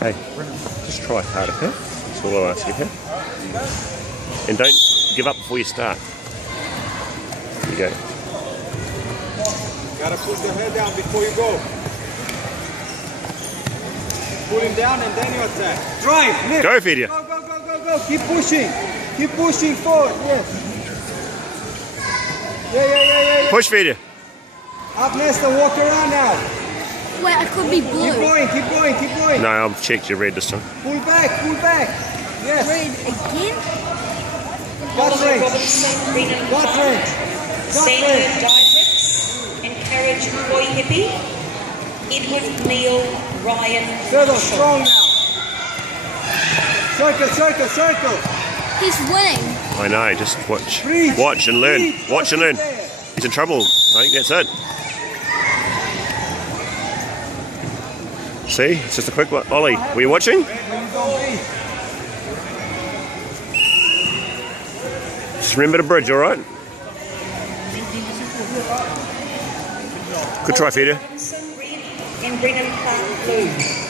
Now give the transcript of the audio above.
Hey, just try hard, okay? That's all I ask you, okay? And don't give up before you start. There you go. Gotta push the head down before you go. Pull him down and then you attack. Drive, lift. Go, Fedia. Go, go, go, go, go. Keep pushing. Keep pushing forward, yes. Yeah. Push, Fedia. Up, Nesta, walk around now. Wait, I could be blue. Keep going. No, I've checked your red this time. Pull back. Yes. Red again? Gut range. Senior Diatex, Encourage Boy Hippie, Edward Neil Ryan. Further, strong now. Circle. He's winning. I know, just watch. Breathe. Watch and learn. Breathe. Watch and learn. There. He's in trouble. I think that's it. See? It's just a quick one. Ollie, were you watching? Where you gonna be? Just remember the bridge, alright? Good try, Fedia. And Brennan Clark Blue.